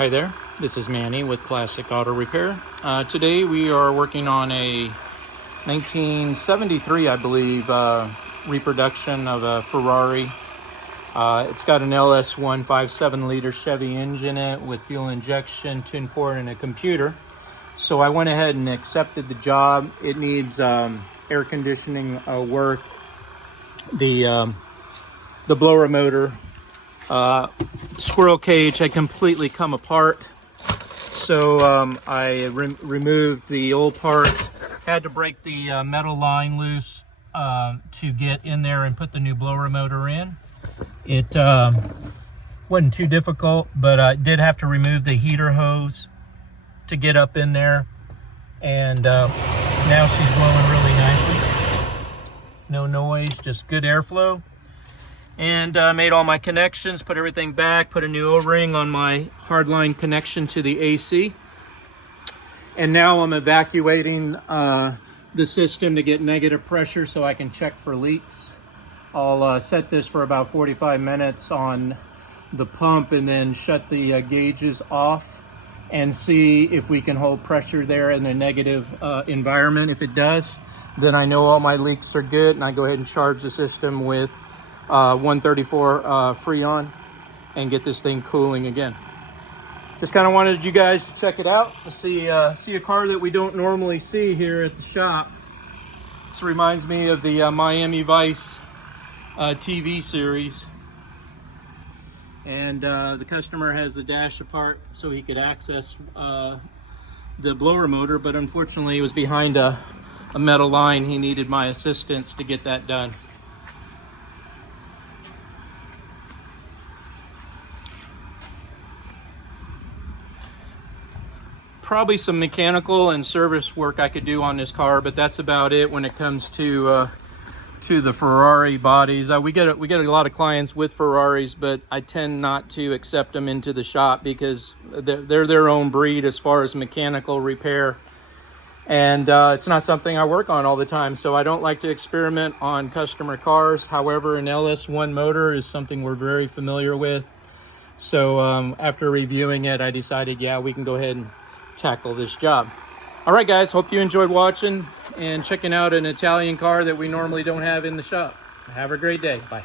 Hi there, this is Manny with Classic Auto Repair. Today we are working on a 1973, I believe, reproduction of a Ferrari. It's got an LS 157 liter Chevy engine in it with fuel injection, twin port, and a computer. So I went ahead and accepted the job. It needs air conditioning work. The blower motor, squirrel cage had completely come apart. So I removed the old part, had to break the metal line loose to get in there and put the new blower motor in. It wasn't too difficult, but I did have to remove the heater hose to get up in there. And now she's blowing really nicely. No noise, just good airflow. And made all my connections, put everything back, put a new O-ring on my hardline connection to the AC. And now I'm evacuating the system to get negative pressure so I can check for leaks. I'll set this for about 45 minutes on the pump and then shut the gauges off and see if we can hold pressure there in a negative environment. If it does, then I know all my leaks are good, and I go ahead and charge the system with 134 Freon and get this thing cooling again. Just kind of wanted you guys to check it out, to see a car that we don't normally see here at the shop. This reminds me of the Miami Vice TV series. And the customer has the dash apart so he could access the blower motor, but unfortunately it was behind a metal line. He needed my assistance to get that done. Probably some mechanical and service work I could do on this car, but that's about it when it comes to the Ferrari bodies. We get a lot of clients with Ferraris, but I tend not to accept them into the shop because they're their own breed as far as mechanical repair, and it's not something I work on all the time, so I don't like to experiment on customer cars. However, an LS1 motor is something we're very familiar with, so after reviewing it, I decided, yeah, we can go ahead and tackle this job. All right, guys, hope you enjoyed watching and checking out an Italian car that we normally don't have in the shop. Have a great day. Bye.